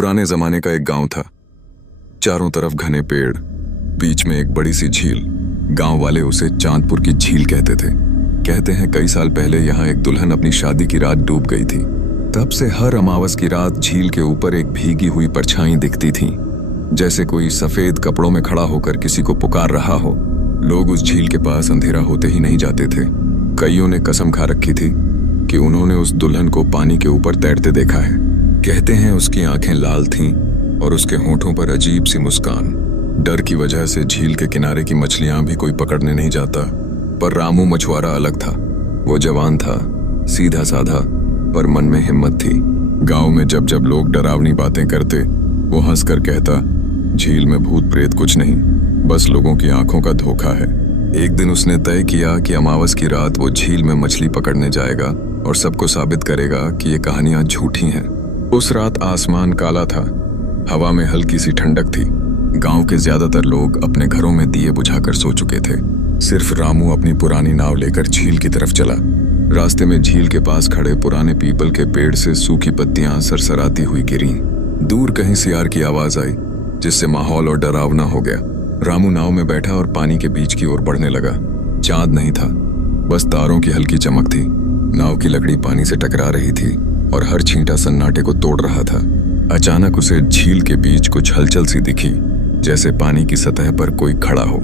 पुराने जमाने का एक गांव था। चारों तरफ घने पेड़, बीच में एक बड़ी सी झील। गांव वाले उसे चांदपुर की झील कहते थे। कहते हैं कई साल पहले यहाँ एक दुल्हन अपनी शादी की रात डूब गई थी। तब से हर अमावस की रात झील के ऊपर एक भीगी हुई परछाई दिखती थी, जैसे कोई सफेद कपड़ों में खड़ा होकर किसी को पुकार रहा हो। लोग उस झील के पास अंधेरा होते ही नहीं जाते थे। कईयों ने कसम खा रखी थी कि उन्होंने उस दुल्हन को पानी के ऊपर तैरते देखा है। कहते हैं उसकी आंखें लाल थीं और उसके होठों पर अजीब सी मुस्कान। डर की वजह से झील के किनारे की मछलियां भी कोई पकड़ने नहीं जाता। पर रामू मछुआरा अलग था। वो जवान था, सीधा साधा, पर मन में हिम्मत थी। गांव में जब जब लोग डरावनी बातें करते, वो हंसकर कहता, झील में भूत प्रेत कुछ नहीं, बस लोगों की आंखों का धोखा है। एक दिन उसने तय किया कि अमावस की रात वो झील में मछली पकड़ने जाएगा और सबको साबित करेगा कि ये कहानियां झूठी हैं। उस रात आसमान काला था, हवा में हल्की सी ठंडक थी। गांव के ज्यादातर लोग अपने घरों में दिए बुझाकर सो चुके थे। सिर्फ रामू अपनी पुरानी नाव लेकर झील की तरफ चला। रास्ते में झील के पास खड़े पुराने पीपल के पेड़ से सूखी पत्तियां सरसराती हुई गिरीं। दूर कहीं सियार की आवाज आई, जिससे माहौल और डरावना हो गया। रामू नाव में बैठा और पानी के बीच की ओर बढ़ने लगा। चांद नहीं था, बस तारों की हल्की चमक थी। नाव की लकड़ी पानी से टकरा रही थी और हर छींटा सन्नाटे को तोड़ रहा था। अचानक उसे झील के बीच कुछ हलचल सी दिखी, जैसे पानी की सतह पर कोई खड़ा हो।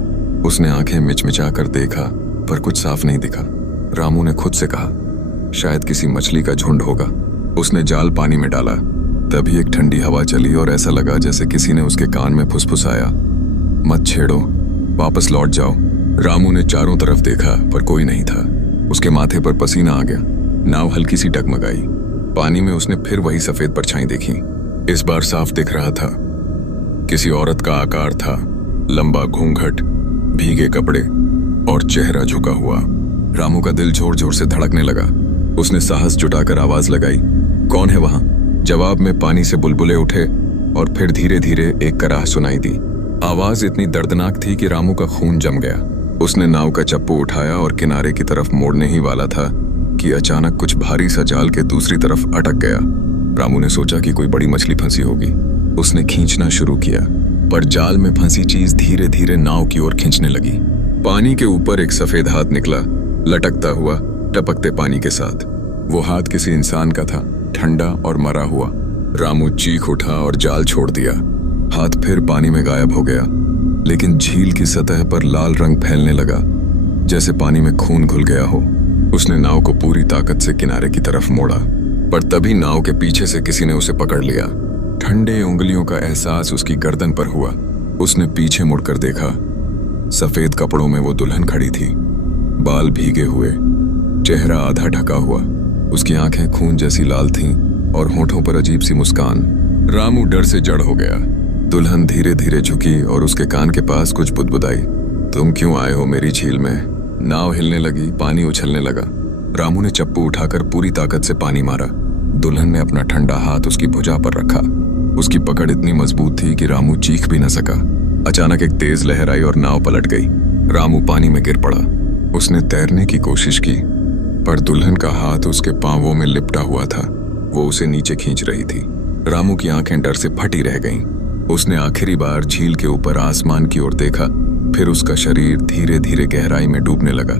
उसने आंखें मिचमिचा कर देखा, पर कुछ साफ नहीं दिखा। रामू ने खुद से कहा, शायद किसी मछली का झुंड होगा। उसने जाल पानी में डाला। तभी एक ठंडी हवा चली और ऐसा लगा जैसे किसी ने उसके कान में फुसफुसाया, मत छेड़ो, वापस लौट जाओ। रामू ने चारों तरफ देखा, पर कोई नहीं था। उसके माथे पर पसीना आ गया। नाव हल्की सी डगमगाई। पानी में उसने फिर वही सफेद परछाई देखी। इस बार साफ दिख रहा था। किसी औरत का आकार था, लंबा घूंघट, भीगे कपड़े और चेहरा झुका हुआ। रामू का दिल जोर जोर से धड़कने लगा। उसने साहस जुटाकर आवाज लगाई, कौन है वहां? जवाब में पानी से बुलबुले उठे और फिर धीरे धीरे एक कराह सुनाई दी। आवाज इतनी दर्दनाक थी कि रामू का खून जम गया। उसने नाव का चप्पू उठाया और किनारे की तरफ मोड़ने ही वाला था कि अचानक कुछ भारी सा जाल के दूसरी तरफ अटक गया। रामू ने सोचा कि कोई बड़ी मछली फंसी होगी। उसने खींचना शुरू किया, पर जाल में फंसी चीज धीरे धीरे नाव की ओर खींचने लगी। पानी के ऊपर एक सफेद हाथ निकला, लटकता हुआ, टपकते पानी के साथ। वो हाथ किसी इंसान का था, ठंडा और मरा हुआ। रामू चीख उठा और जाल छोड़ दिया। हाथ फिर पानी में गायब हो गया, लेकिन झील की सतह पर लाल रंग फैलने लगा, जैसे पानी में खून घुल गया हो। उसने नाव को पूरी ताकत से किनारे की तरफ मोड़ा, पर तभी नाव के पीछे से किसी ने उसे पकड़ लिया। ठंडे उंगलियों का एहसास उसकी गर्दन पर हुआ। उसने पीछे मुड़कर देखा। सफेद कपड़ों में वो दुल्हन खड़ी थी, बाल भीगे हुए, चेहरा आधा ढका हुआ। उसकी आंखें खून जैसी लाल थीं और होठों पर अजीब सी मुस्कान। रामू डर से जड़ हो गया। दुल्हन धीरे धीरे झुकी और उसके कान के पास कुछ बुदबुदाई, तुम क्यों आए हो मेरी झील में? नाव हिलने लगी, पानी उछलने लगा। रामू ने चप्पू उठाकर पूरी ताकत से पानी मारा। दुल्हन ने अपना ठंडा हाथ उसकी भुजा पर रखा। उसकी पकड़ इतनी मजबूत थी कि रामू चीख भी न सका। अचानक एक तेज लहर आई और नाव पलट गई। रामू पानी में गिर पड़ा। उसने तैरने की कोशिश की, पर दुल्हन का हाथ उसके पांवों में लिपटा हुआ था। वो उसे नीचे खींच रही थी। रामू की आंखें डर से फटी रह गईं। उसने आखिरी बार झील के ऊपर आसमान की ओर देखा, फिर उसका शरीर धीरे धीरे गहराई में डूबने लगा।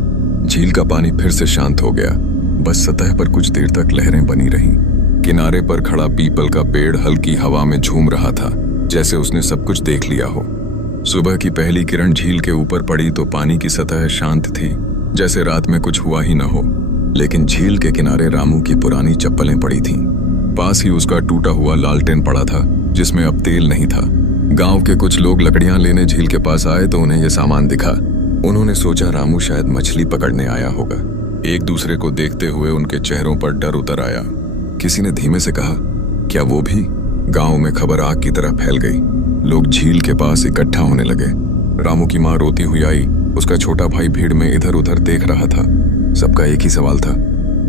झील का पानी फिर से शांत हो गया, बस सतह पर कुछ देर तक लहरें बनी रहीं। किनारे पर खड़ा पीपल का पेड़ हल्की हवा में झूम रहा था, जैसे उसने सब कुछ देख लिया हो। सुबह की पहली किरण झील के ऊपर पड़ी तो पानी की सतह शांत थी, जैसे रात में कुछ हुआ ही न हो। लेकिन झील के किनारे रामू की पुरानी चप्पलें पड़ी थीं। पास ही उसका टूटा हुआ लालटेन पड़ा था, जिसमें अब तेल नहीं था। गांव के कुछ लोग लकड़ियां लेने झील के पास आए तो उन्हें यह सामान दिखा। उन्होंने सोचा रामू शायद मछली पकड़ने आया होगा। एक दूसरे को देखते हुए उनके चेहरों पर डर उतर आया। किसी ने धीमे से कहा, क्या वो भी? गांव में खबर आग की तरह फैल गई। लोग झील के पास इकट्ठा होने लगे। रामू की माँ रोती हुई आई। उसका छोटा भाई भीड़ में इधर उधर देख रहा था। सबका एक ही सवाल था,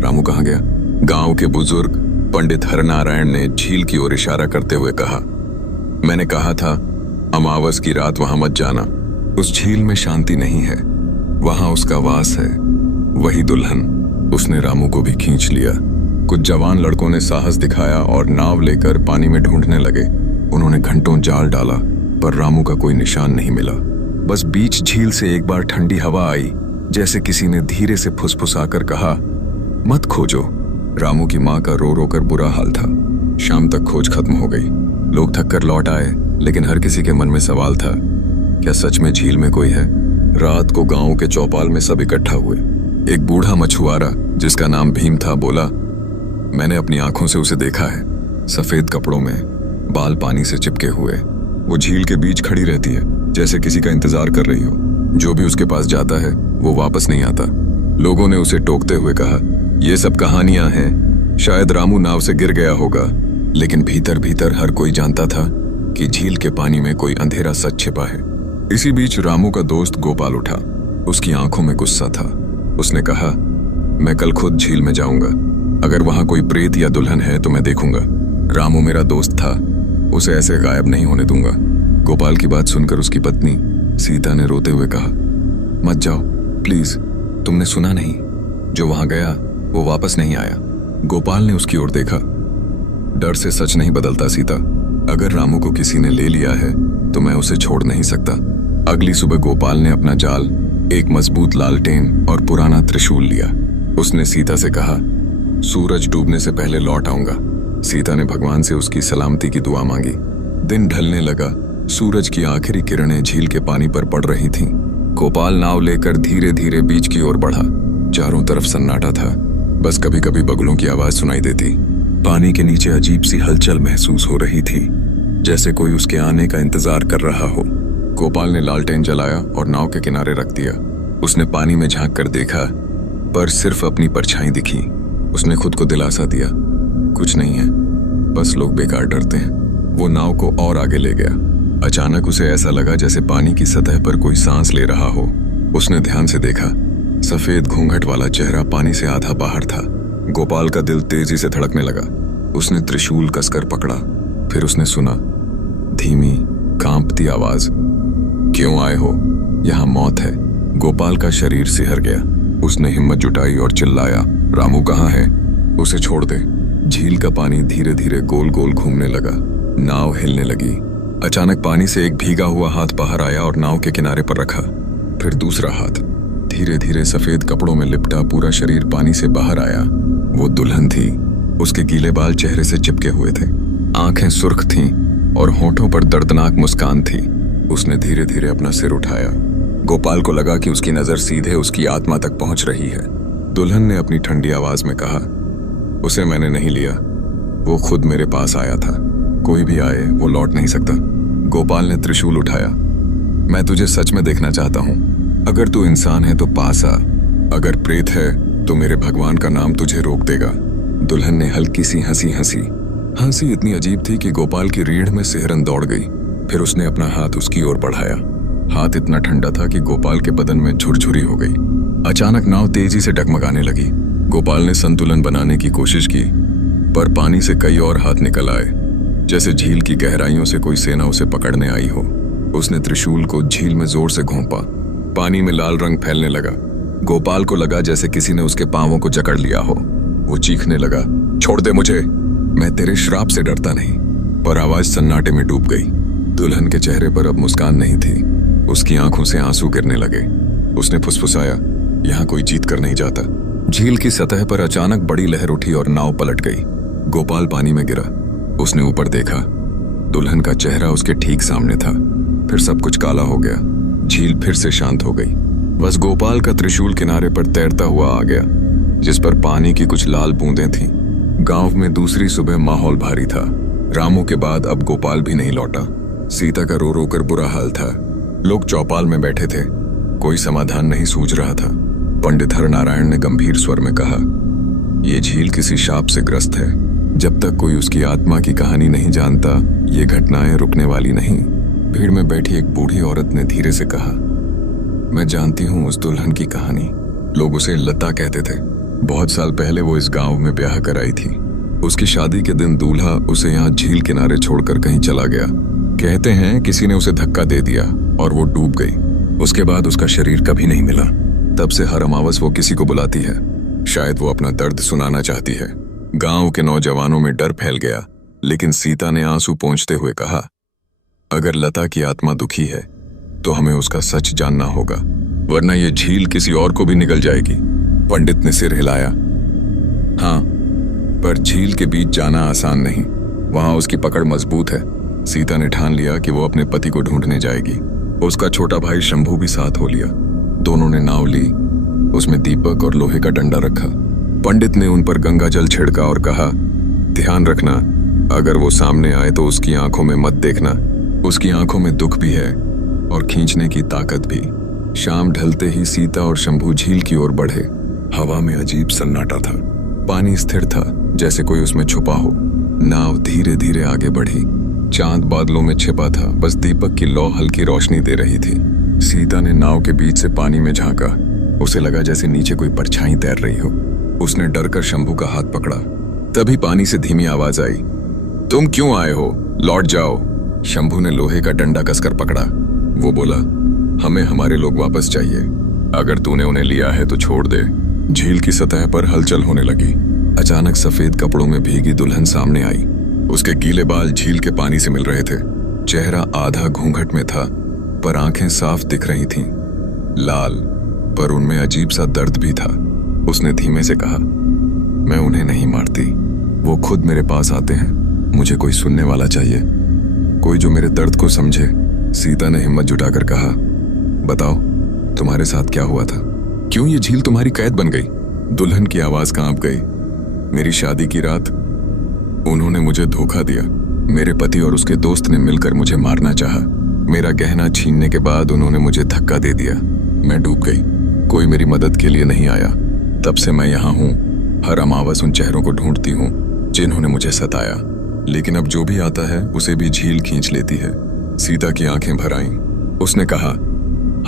रामू कहाँ गया? गांव के बुजुर्ग पंडित हरनारायण ने झील की ओर इशारा करते हुए कहा, मैंने कहा था अमावस की रात वहां मत जाना। उस झील में शांति नहीं है, वहां उसका वास है, वही दुल्हन। उसने रामू को भी खींच लिया। कुछ जवान लड़कों ने साहस दिखाया और नाव लेकर पानी में ढूंढने लगे। उन्होंने घंटों जाल डाला पर रामू का कोई निशान नहीं मिला। बस बीच झील से एक बार ठंडी हवा आई, जैसे किसी ने धीरे से फुसफुसाकर कहा, मत खोजो। रामू की माँ का रो रो कर बुरा हाल था। शाम तक खोज खत्म हो गई। लोग थक कर लौट आए, लेकिन हर किसी के मन में सवाल था, क्या सच में झील में कोई है? रात को गांव के चौपाल में सब इकट्ठा हुए। एक बूढ़ा मछुआरा जिसका नाम भीम था बोला, मैंने अपनी आंखों से उसे देखा है। सफेद कपड़ों में, बाल पानी से चिपके हुए, वो झील के बीच खड़ी रहती है, जैसे किसी का इंतजार कर रही हो। जो भी उसके पास जाता है वो वापस नहीं आता। लोगों ने उसे टोकते हुए कहा, ये सब कहानियां हैं, शायद रामू नाव से गिर गया होगा। लेकिन भीतर भीतर हर कोई जानता था कि झील के पानी में कोई अंधेरा सच छिपा है। इसी बीच रामू का दोस्त गोपाल उठा। उसकी आंखों में गुस्सा था। उसने कहा, मैं कल खुद झील में जाऊंगा। अगर वहां कोई प्रेत या दुल्हन है तो मैं देखूंगा। रामू मेरा दोस्त था, उसे ऐसे गायब नहीं होने दूंगा। गोपाल की बात सुनकर उसकी पत्नी सीता ने रोते हुए कहा, मत जाओ प्लीज, तुमने सुना नहीं, जो वहां गया वो वापस नहीं आया। गोपाल ने उसकी ओर देखा। डर से सच नहीं बदलता सीता। अगर रामू को किसी ने ले लिया है तो मैं उसे छोड़ नहीं सकता। अगली सुबह गोपाल ने अपना जाल, एक मजबूत लालटेन और पुराना त्रिशूल लिया। उसने सीता से कहा, सूरज डूबने से पहले लौट आऊंगा। सीता ने भगवान से उसकी सलामती की दुआ मांगी। दिन ढलने लगा। सूरज की आखिरी किरणें झील के पानी पर पड़ रही थीं। गोपाल नाव लेकर धीरे धीरे बीच की ओर बढ़ा। चारों तरफ सन्नाटा था, बस कभी कभी बगुलों की आवाज सुनाई देती। पानी के नीचे अजीब सी हलचल महसूस हो रही थी, जैसे कोई उसके आने का इंतजार कर रहा हो। गोपाल ने लालटेन जलाया और नाव के किनारे रख दिया। उसने पानी में झांक कर देखा, पर सिर्फ अपनी परछाई दिखी। उसने खुद को दिलासा दिया, कुछ नहीं है, बस लोग बेकार डरते हैं। वो नाव को और आगे ले गया। अचानक उसे ऐसा लगा जैसे पानी की सतह पर कोई सांस ले रहा हो। उसने ध्यान से देखा, सफेद घूंघट वाला चेहरा पानी से आधा बाहर था। गोपाल का दिल तेजी से धड़कने लगा। उसने त्रिशूल कसकर पकड़ा। फिर उसने सुना धीमी कांपती आवाज, क्यों आए हो? यहाँ मौत है। गोपाल का शरीर सिहर गया। उसने हिम्मत जुटाई और चिल्लाया, रामू कहाँ है? उसे छोड़ दे। झील का पानी धीरे धीरे गोल गोल घूमने लगा। नाव हिलने लगी। अचानक पानी से एक भीगा हुआ हाथ बाहर आया और नाव के किनारे पर रखा। फिर दूसरा हाथ धीरे धीरे सफेद कपड़ों में लिपटा पूरा शरीर पानी से बाहर आया। वो दुल्हन थी। उसके गीले बाल चेहरे से चिपके हुए थे। आंखें सुर्ख थीं और होठों पर दर्दनाक मुस्कान थी। उसने धीरे धीरे अपना सिर उठाया। गोपाल को लगा कि उसकी नजर सीधे उसकी आत्मा तक पहुंच रही है। दुल्हन ने अपनी ठंडी आवाज में कहा, उसे मैंने नहीं लिया, वो खुद मेरे पास आया था। कोई भी आए वो लौट नहीं सकता। गोपाल ने त्रिशूल उठाया। मैं तुझे सच में देखना चाहता हूँ। अगर तू इंसान है तो पास आ, अगर प्रेत है तो मेरे भगवान का नाम तुझे रोक देगा। दुल्हन ने हल्की सी हंसी हंसी। हंसी इतनी अजीब थी कि गोपाल की रीढ़ में सिहरन दौड़ गई। फिर उसने अपना हाथ उसकी ओर बढ़ाया। हाथ इतना ठंडा था कि गोपाल के बदन में झुरझुरी हो गई। अचानक नाव तेजी से डगमगाने लगी। गोपाल ने संतुलन बनाने की कोशिश की, पर पानी से कई और हाथ निकल आए, जैसे झील की गहराइयों से कोई सेना उसे पकड़ने आई हो। उसने त्रिशूल को झील में जोर से घोंपा। पानी में लाल रंग फैलने लगा। गोपाल को लगा जैसे किसी ने उसके पांवों को जकड़ लिया हो। वो चीखने लगा, छोड़ दे मुझे, मैं तेरे श्राप से डरता नहीं। पर आवाज सन्नाटे में डूब गई। दुल्हन के चेहरे पर अब मुस्कान नहीं थी। उसकी आंखों से आंसू गिरने लगे। उसने फुसफुसाया, यहाँ कोई जीत कर नहीं जाता। झील की सतह पर अचानक बड़ी लहर उठी और नाव पलट गई। गोपाल पानी में गिरा। उसने ऊपर देखा। दुल्हन का चेहरा उसके ठीक सामने था। फिर सब कुछ काला हो गया। झील फिर से शांत हो गई। बस गोपाल का त्रिशूल किनारे पर तैरता हुआ आ गया, जिस पर पानी की कुछ लाल बूंदें थीं। गांव में दूसरी सुबह माहौल भारी था। रामू के बाद अब गोपाल भी नहीं लौटा। सीता का रो रो कर बुरा हाल था। लोग चौपाल में बैठे थे। कोई समाधान नहीं सूझ रहा था। पंडित हरनारायण ने गंभीर स्वर में कहा, ये झील किसी शाप से ग्रस्त है। जब तक कोई उसकी आत्मा की कहानी नहीं जानता, ये घटनाएं रुकने वाली नहीं। भीड़ में बैठी एक बूढ़ी औरत ने धीरे से कहा, मैं जानती हूँ उस दुल्हन की कहानी। लोग उसे लता कहते थे। बहुत साल पहले वो इस गांव में ब्याह कराई थी। उसकी शादी के दिन दूल्हा उसे यहाँ झील किनारे छोड़कर कहीं चला गया। कहते हैं किसी ने उसे धक्का दे दिया और वो डूब गई। उसके बाद उसका शरीर कभी नहीं मिला। तब से हर अमावस वो किसी को बुलाती है। शायद वो अपना दर्द सुनाना चाहती है। गांव के नौजवानों में डर फैल गया, लेकिन सीता ने आंसू पोंछते हुए कहा, अगर लता की आत्मा दुखी है तो हमें उसका सच जानना होगा, वरना ये झील किसी और को भी निगल जाएगी। पंडित ने सिर हिलाया। हाँ, पर झील के बीच जाना आसान नहीं, वहां उसकी पकड़ मजबूत है। सीता ने ठान लिया कि वो अपने पति को ढूंढने जाएगी। उसका छोटा भाई शंभू भी साथ हो लिया। दोनों ने नाव ली, उसमें दीपक और लोहे का डंडा रखा। पंडित ने उन पर गंगा जल छिड़का और कहा, ध्यान रखना, अगर वो सामने आए तो उसकी आंखों में मत देखना, उसकी आंखों में दुख भी है और खींचने की ताकत भी। शाम ढलते ही सीता और शंभू झील की ओर बढ़े। हवा में अजीब सन्नाटा था, पानी स्थिर था जैसे कोई उसमें छुपा हो। नाव धीरे धीरे आगे बढ़ी। चांद बादलों में छिपा था, बस दीपक की लौ हल्की रोशनी दे रही थी। सीता ने नाव के बीच से पानी में झांका। उसे लगा जैसे नीचे कोई परछाई तैर रही हो। उसने डरकर शंभू का हाथ पकड़ा। तभी पानी से धीमी आवाज आई, तुम क्यों आए हो? लौट जाओ। शंभू ने लोहे का डंडा कसकर पकड़ा। वो बोला, हमें हमारे लोग वापस चाहिए, अगर तूने उन्हें लिया है तो छोड़ दे। झील की सतह पर हलचल होने लगी। अचानक सफेद कपड़ों में भीगी दुल्हन सामने आई। उसके गीले बाल झील के पानी से मिल रहे थे। चेहरा आधा घूंघट में था, पर आंखें साफ दिख रही थीं, लाल, पर उनमें अजीब सा दर्द भी था। उसने धीमे से कहा, मैं उन्हें नहीं मारती, वो खुद मेरे पास आते हैं। मुझे कोई सुनने वाला चाहिए, कोई जो मेरे दर्द को समझे। सीता ने हिम्मत जुटाकर कहा, बताओ तुम्हारे साथ क्या हुआ था? क्यों ये झील तुम्हारी कैद बन गई? दुल्हन की आवाज कांप गई। मेरी शादी की रात उन्होंने मुझे धोखा दिया। मेरे पति और उसके दोस्त ने मिलकर मुझे मारना चाहा। मेरा गहना छीनने के बाद उन्होंने मुझे धक्का दे दिया। मैं डूब गई, कोई मेरी मदद के लिए नहीं आया। तब से मैं यहाँ हूँ, हर अमावस उन चेहरों को ढूंढती हूँ जिन्होंने मुझे सताया, लेकिन अब जो भी आता है उसे भी झील खींच लेती है। सीता की आंखें भर आईं। उसने कहा,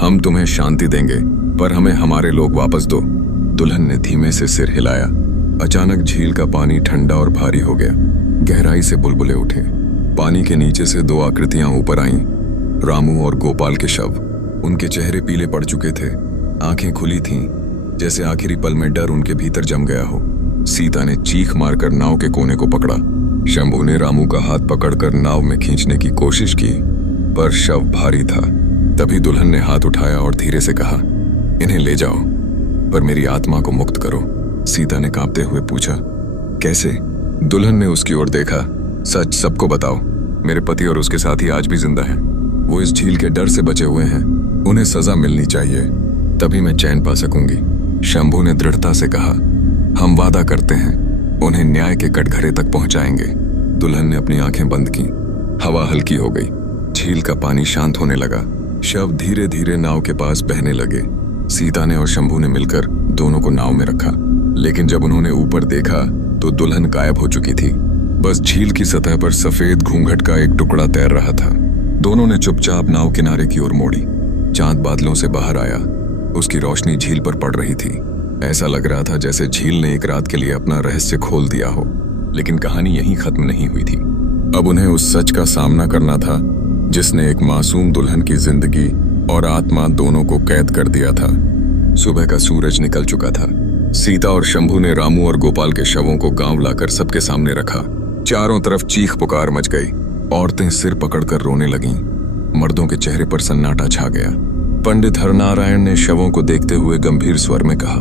हम तुम्हें शांति देंगे, पर हमें हमारे लोग वापस दो। दुल्हन ने धीमे से सिर हिलाया। अचानक झील का पानी ठंडा और भारी हो गया। गहराई से बुलबुले उठे। पानी के नीचे से दो आकृतियां ऊपर आईं, रामू और गोपाल के शव। उनके चेहरे पीले पड़ चुके थे, आंखें खुली थीं, जैसे आखिरी पल में डर उनके भीतर जम गया हो। सीता ने चीख मारकर नाव के कोने को पकड़ा। शंभू ने रामू का हाथ पकड़कर नाव में खींचने की कोशिश की, पर शव भारी था। तभी दुल्हन ने हाथ उठाया और धीरे से कहा, इन्हें ले जाओ, पर मेरी आत्मा को मुक्त करो। सीता ने कांपते हुए पूछा, कैसे? दुल्हन ने उसकी ओर देखा। सच सबको बताओ, मेरे पति और उसके साथी आज भी जिंदा हैं। वो इस झील के डर से बचे हुए हैं, उन्हें सजा मिलनी चाहिए, तभी मैं चैन पा सकूंगी। शंभू ने दृढ़ता से कहा, हम वादा करते हैं, उन्हें न्याय के कटघरे तक पहुंचाएंगे। दुल्हन ने अपनी आंखें बंद की। हवा हल्की हो गई। झील का पानी शांत होने लगा। शव धीरे धीरे नाव के पास बहने लगे। सीता ने और शंभू ने मिलकर दोनों को नाव में रखा, लेकिन जब उन्होंने ऊपर देखा तो दुल्हन गायब हो चुकी थी। बस झील की सतह पर सफेद घूंघट का एक टुकड़ा तैर रहा था। दोनों ने चुपचाप नाव किनारे की ओर मोड़ी। चांद बादलों से बाहर आया, उसकी रोशनी झील पर पड़ रही थी। ऐसा लग रहा था जैसे झील ने एक रात के लिए अपना रहस्य खोल दिया हो। लेकिन कहानी यहीं खत्म नहीं हुई थी। अब उन्हें उस सच का सामना करना था जिसने एक मासूम दुल्हन की जिंदगी और आत्मा दोनों को कैद कर दिया था। सुबह का सूरज निकल चुका था। सीता और शंभू ने रामू और गोपाल के शवों को गांव लाकर सबके सामने रखा। चारों तरफ चीख पुकार मच गई। औरतें सिर पकड़कर रोने लगीं। मर्दों के चेहरे पर सन्नाटा छा गया। पंडित हरनारायण ने शवों को देखते हुए गंभीर स्वर में कहा,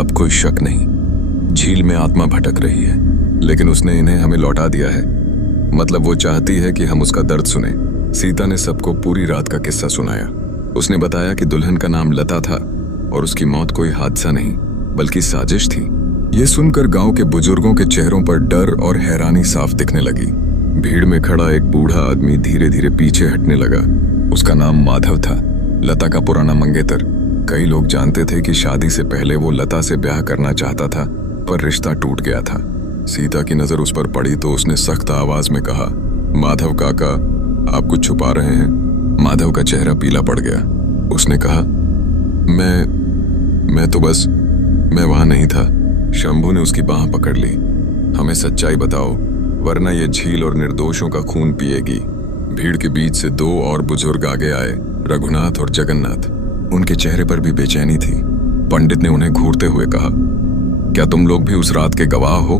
अब कोई शक नहीं, झील में आत्मा भटक रही है, लेकिन उसने इन्हें हमें लौटा दिया है। मतलब वो चाहती है कि हम उसका दर्द सुने। सीता ने सबको पूरी रात का किस्सा सुनाया। उसने बताया कि दुल्हन का नाम लता था और उसकी मौत कोई हादसा नहीं बल्कि साजिश थी। ये सुनकर गांव के बुजुर्गों के चेहरों पर डर और हैरानी साफ दिखने लगी। भीड़ में खड़ा एक बूढ़ा आदमी धीरे धीरे पीछे हटने लगा। उसका नाम माधव था, लता का पुराना मंगेतर। कई लोग जानते थे कि शादी से पहले वो लता से ब्याह करना चाहता था, पर रिश्ता टूट गया था। सीता की नजर उस पर पड़ी तो उसने सख्त आवाज में कहा, माधव काका, आप कुछ छुपा रहे हैं? माधव का चेहरा पीला पड़ गया। उसने कहा, मैं वहां नहीं था। शंभू ने उसकी बांह पकड़ ली। हमें सच्चाई बताओ, वरना ये झील और निर्दोषों का खून पिएगी। भीड़ के बीच से दो और बुजुर्ग आगे आए, रघुनाथ और जगन्नाथ। उनके चेहरे पर भी बेचैनी थी। पंडित ने उन्हें घूरते हुए कहा, क्या तुम लोग भी उस रात के गवाह हो?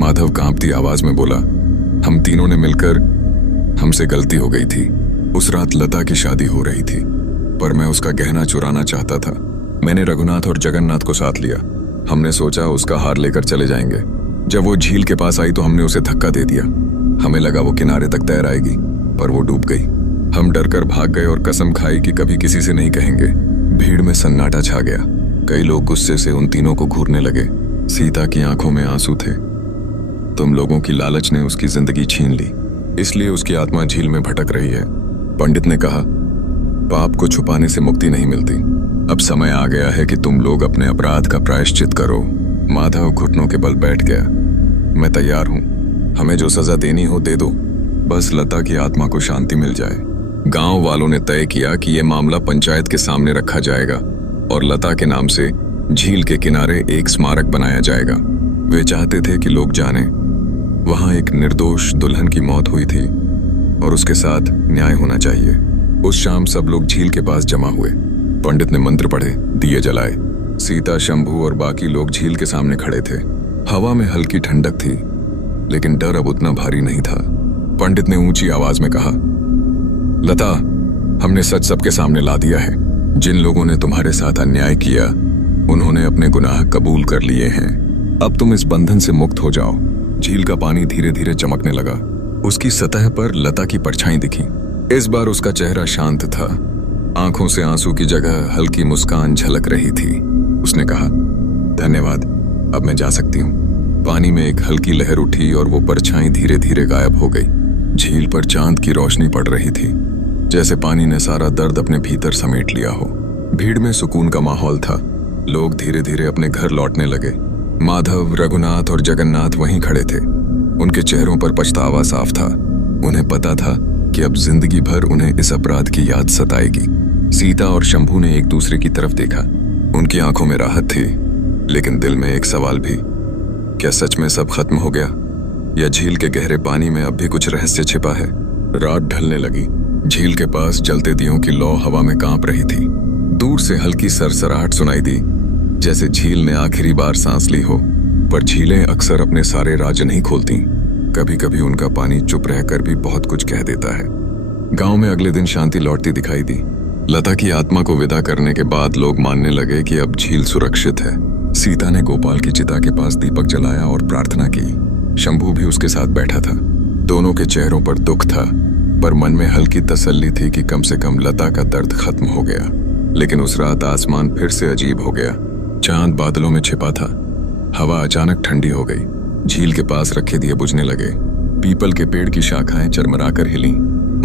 माधव कांपती आवाज में बोला, हम तीनों ने मिलकर, हमसे गलती हो गई थी। उस रात लता की शादी हो रही थी, पर मैं उसका गहना चुराना चाहता था। मैंने रघुनाथ और जगन्नाथ को साथ लिया। हमने सोचा उसका हार लेकर चले जाएंगे। जब वो झील के पास आई तो हमने उसे धक्का दे दिया। हमें लगा वो किनारे तक तैर आएगी, पर वो डूब गई। हम डरकर भाग गए और कसम खाई कि कभी किसी से नहीं कहेंगे। भीड़ में सन्नाटा छा गया। कई लोग गुस्से से उन तीनों को घूरने लगे। सीता की आंखों में आंसू थे। तुम लोगों की लालच ने उसकी जिंदगी छीन ली, इसलिए उसकी आत्मा झील में भटक रही है। पंडित ने कहा, पाप को छुपाने से मुक्ति नहीं मिलती। अब समय आ गया है कि तुम लोग अपने अपराध का प्रायश्चित करो। माधव घुटनों के बल बैठ गया। मैं तैयार हूं, हमें जो सजा देनी हो दे दो, बस लता की आत्मा को शांति मिल जाए। गांव वालों ने तय किया कि यह मामला पंचायत के सामने रखा जाएगा और लता के नाम से झील के किनारे एक स्मारक बनाया जाएगा। वे चाहते थे कि लोग जानें वहां एक निर्दोष दुल्हन की मौत हुई थी और उसके साथ न्याय होना चाहिए। उस शाम सब लोग झील के पास जमा हुए। पंडित ने मंत्र पढ़े, दिए जलाए। सीता, शंभू और बाकी लोग झील के सामने खड़े थे। हवा में हल्की ठंडक थी, लेकिन डर अब उतना भारी नहीं था। पंडित ने ऊंची आवाज में कहा, लता, हमने सच सबके सामने ला दिया है। जिन लोगों ने तुम्हारे साथ अन्याय किया, उन्होंने अपने गुनाह कबूल कर लिए हैं। अब तुम इस बंधन से मुक्त हो जाओ। झील का पानी धीरे धीरे चमकने लगा। उसकी सतह पर लता की परछाई दिखी। इस बार उसका चेहरा शांत था। आंखों से आंसू की जगह हल्की मुस्कान झलक रही थी। उसने कहा, धन्यवाद, अब मैं जा सकती हूँ। पानी में एक हल्की लहर उठी और वो परछाई धीरे धीरे गायब हो गई। झील पर चांद की रोशनी पड़ रही थी, जैसे पानी ने सारा दर्द अपने भीतर समेट लिया हो। भीड़ में सुकून का माहौल था। लोग धीरे धीरे अपने घर लौटने लगे। माधव, रघुनाथ और जगन्नाथ वहीं खड़े थे। उनके चेहरों पर पछतावा साफ था। उन्हें पता था कि अब जिंदगी भर उन्हें इस अपराध की याद सताएगी। सीता और शंभू ने एक दूसरे की तरफ देखा। उनकी आंखों में राहत थी, लेकिन दिल में एक सवाल भी। क्या सच में सब खत्म हो गया, या झील के गहरे पानी में अब भी कुछ रहस्य छिपा है? रात ढलने लगी। झील के पास जलते दियों की लौ हवा में कांप रही थी। दूर से हल्की सरसराहट सुनाई दी, जैसे झील ने आखिरी बार सांस ली हो। पर झीलें अक्सर अपने सारे राज नहीं खोलती। कभी कभी उनका पानी चुप रहकर भी बहुत कुछ कह देता है। गांव में अगले दिन शांति लौटती दिखाई दी। लता की आत्मा को विदा करने के बाद लोग मानने लगे कि अब झील सुरक्षित है। सीता ने गोपाल की चिता के पास दीपक जलाया और प्रार्थना की। शंभू भी उसके साथ बैठा था। दोनों के चेहरों पर दुख था, पर मन में हल्की तसल्ली थी कि कम से कम लता का दर्द खत्म हो गया। लेकिन उस रात आसमान फिर से अजीब हो गया। चांद बादलों में छिपा था। हवा अचानक ठंडी हो गई। झील के पास रखे दिए बुझने लगे। पीपल के पेड़ की शाखाएं चरमराकर हिलीं,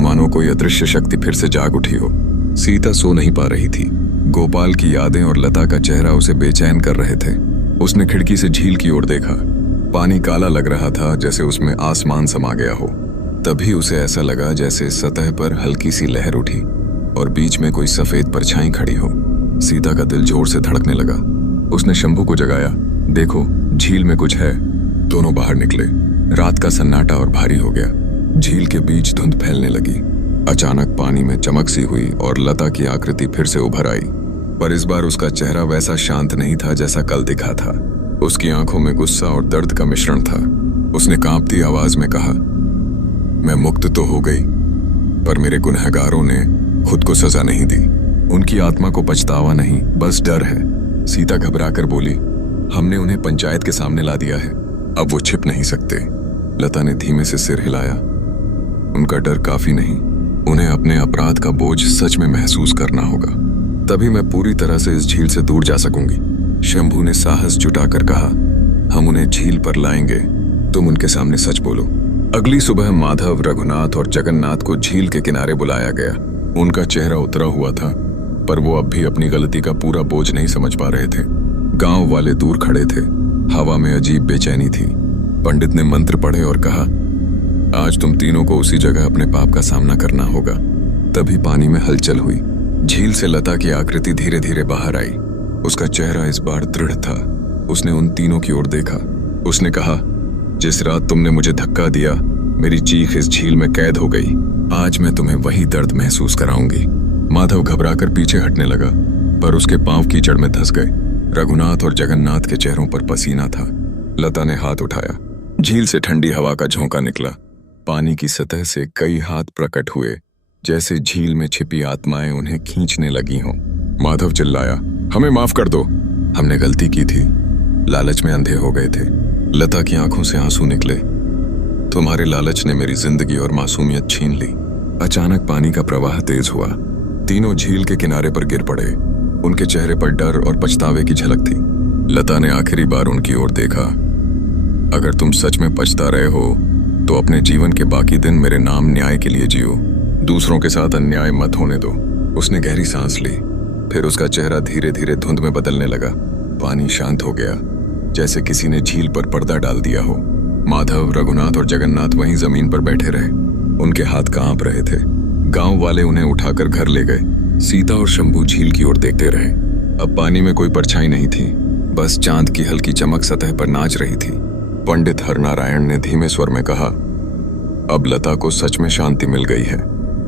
मानो कोई अदृश्य शक्ति फिर से जाग उठी हो। सीता सो नहीं पा रही थी। गोपाल की यादें और लता का चेहरा उसे बेचैन कर रहे थे। उसने खिड़की से झील की ओर देखा। पानी काला लग रहा था, जैसे उसमें आसमान समा गया हो। तभी उसे ऐसा लगा जैसे सतह पर हल्की सी लहर उठी और बीच में कोई सफेद परछाई खड़ी हो। सीता का दिल जोर से धड़कने लगा। उसने शंभू को जगाया। देखो, झील में कुछ है। दोनों बाहर निकले। रात का सन्नाटा और भारी हो गया। झील के बीच धुंध फैलने लगी। अचानक पानी में चमक सी हुई और लता की आकृति फिर से उभर आई। पर इस बार उसका चेहरा वैसा शांत नहीं था जैसा कल दिखा था। उसकी आंखों में गुस्सा और दर्द का मिश्रण था। उसने कांपती आवाज में कहा, मैं मुक्त तो हो गई, पर मेरे गुनहगारों ने खुद को सजा नहीं दी। उनकी आत्मा को पछतावा नहीं, बस डर है। सीता घबराकर बोली, हमने उन्हें पंचायत के सामने ला दिया है, अब वो छिप नहीं सकते। लता ने धीमे से सिर हिलाया। उनका डर काफी नहीं, उन्हें अपने अपराध का बोझ सच में महसूस करना होगा। तभी मैं पूरी तरह से इस झील से दूर जा सकूंगी। शंभू ने साहस जुटाकर कहा, हम उन्हें झील पर लाएंगे, तुम उनके सामने सच बोलो। अगली सुबह माधव, रघुनाथ और जगन्नाथ को झील के किनारे बुलाया गया। उनका चेहरा उतरा हुआ था, पर वो अब भी अपनी गलती का पूरा बोझ नहीं समझ पा रहे थे। गांव वाले दूर खड़े थे। हवा में अजीब बेचैनी थी। पंडित ने मंत्र पढ़े और कहा, आज तुम तीनों को उसी जगह अपने पाप का सामना करना होगा। तभी पानी में हलचल हुई। झील से लता की आकृति धीरे धीरे बाहर आई। उसका चेहरा इस बार दृढ़ था। उसने उन तीनों की ओर देखा। उसने कहा, जिस रात तुमने मुझे धक्का दिया, मेरी चीख इस झील में कैद हो गई। आज मैं तुम्हें वही दर्द महसूस कराऊंगी। माधव घबराकर पीछे हटने लगा, पर उसके पांव कीचड़ में धंस गए। रघुनाथ और जगन्नाथ के चेहरों पर पसीना था। लता ने हाथ उठाया। झील से ठंडी हवा का झोंका निकला। पानी की सतह से कई हाथ प्रकट हुए, जैसे झील में छिपी आत्माएं उन्हें खींचने लगी हों। माधव चिल्लाया, हमें माफ कर दो, हमने गलती की थी, लालच में अंधे हो गए थे। लता की आंखों से आंसू निकले। तुम्हारे लालच ने मेरी जिंदगी और मासूमियत छीन ली। अचानक पानी का प्रवाह तेज हुआ। तीनों झील के किनारे पर गिर पड़े। उनके चेहरे पर डर और पछतावे की झलक थी। लता ने आखिरी बार उनकी ओर देखा। अगर तुम सच में पछता रहे हो तो अपने जीवन के बाकी दिन मेरे नाम न्याय के लिए जियो, दूसरों के साथ अन्याय मत होने दो। उसने गहरी सांस ली, फिर उसका चेहरा धीरे धीरे धुंध में बदलने लगा। पानी शांत हो गया, जैसे किसी ने झील पर पर्दा डाल दिया हो। माधव, रघुनाथ और जगन्नाथ वहीं जमीन पर बैठे रहे। उनके हाथ कांप रहे थे। गांव वाले उन्हें उठाकर घर ले गए। सीता और शंभू झील की ओर देखते रहे। अब पानी में कोई परछाई नहीं थी, बस चांद की हल्की चमक सतह पर नाच रही थी। पंडित हरनारायण ने धीमे स्वर में कहा, अब लता को सच में शांति मिल गई है,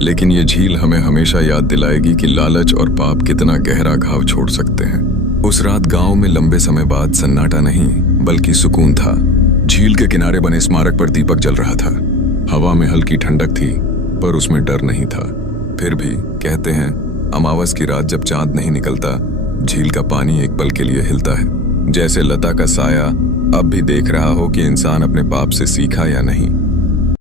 लेकिन ये झील हमें हमेशा याद दिलाएगी कि लालच और पाप कितना गहरा घाव छोड़ सकते हैं। उस रात गांव में लंबे समय बाद सन्नाटा नहीं बल्कि सुकून था। झील के किनारे बने स्मारक पर दीपक जल रहा था। हवा में हल्की ठंडक थी, पर उसमें डर नहीं था। फिर भी कहते हैं, अमावस की रात जब चांद नहीं निकलता, झील का पानी एक पल के लिए हिलता है, जैसे लता का साया अब भी देख रहा हो कि इंसान अपने पाप से सीखा या नहीं।